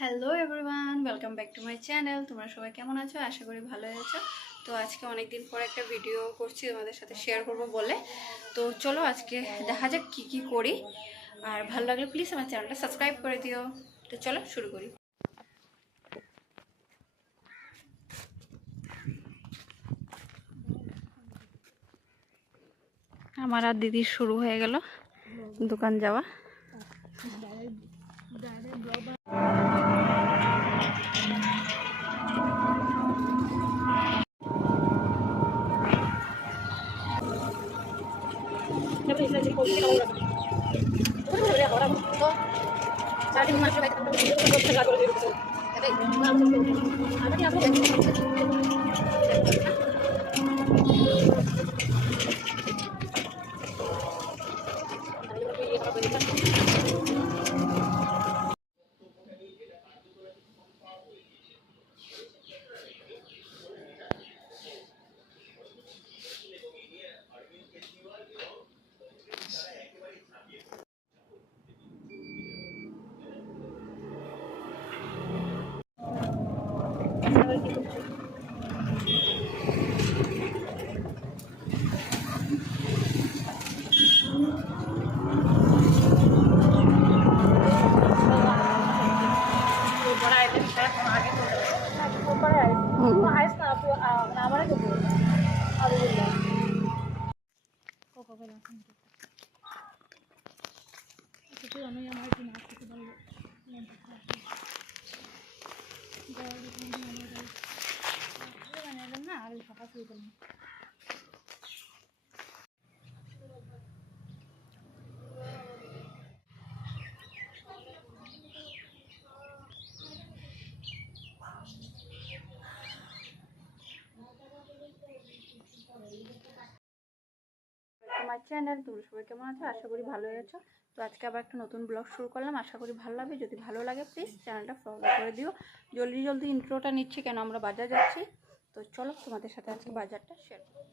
Hello everyone, welcome back to my channel. তোমরা সবাই কেমন আছো? আশা করি ভালোই আছো। তো আজকে অনেক দিন পর একটা ভিডিও করছি, তোমাদের সাথে শেয়ার করব বলে। তো চলো আজকে দেখা যাক কি কি করি। আর ভালো লাগলে প্লিজ আমার চ্যানেলটা সাবস্ক্রাইব করে দিও। তো চলো শুরু করি। আমার আর দিদির শুরু হয়ে গেল দোকান যাওয়া। আমার চ্যানেল, তোমরা সবাই কেমন আছো? আশা করি ভালোই আছো। তো আজকে আবার একটা নতুন ব্লগ শুরু করলাম, আশা করি ভালো লাগবে। যদি ভালো লাগে প্লিজ চ্যানেলটা ফলো করে দিও। জলদি জলদি ইন্ট্রোটা নিচ্ছি কেন আমরা বাজার যাচ্ছি। তো চলো তোমাদের সাথে আজকে বাজারটা শেয়ার করি।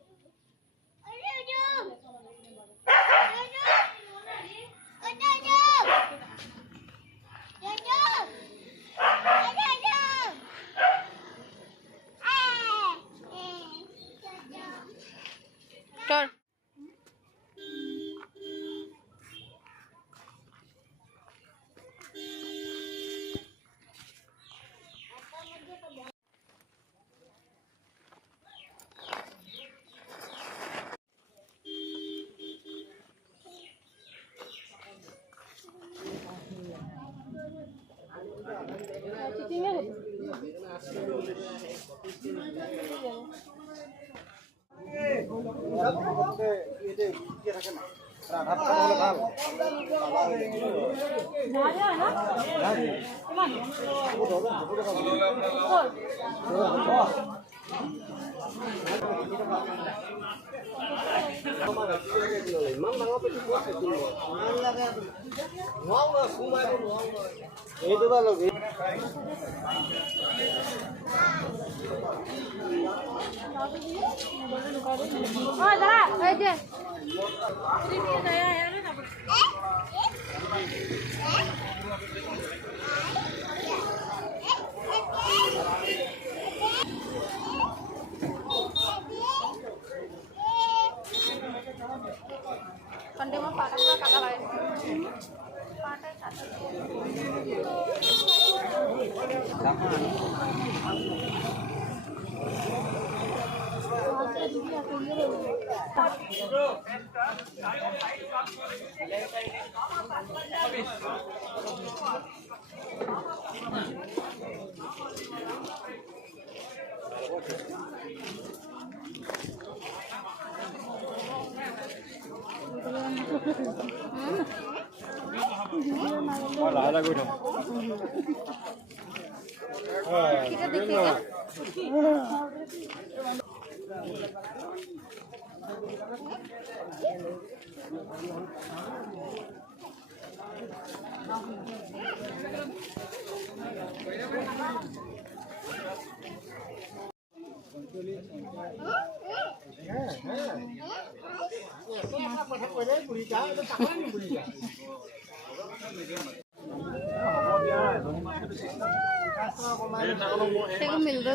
সেগুলো মিলতে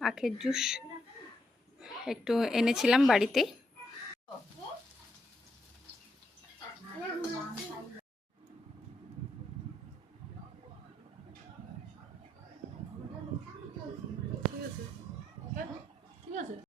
আখের জুস একটু এনেছিলাম বাড়িতে।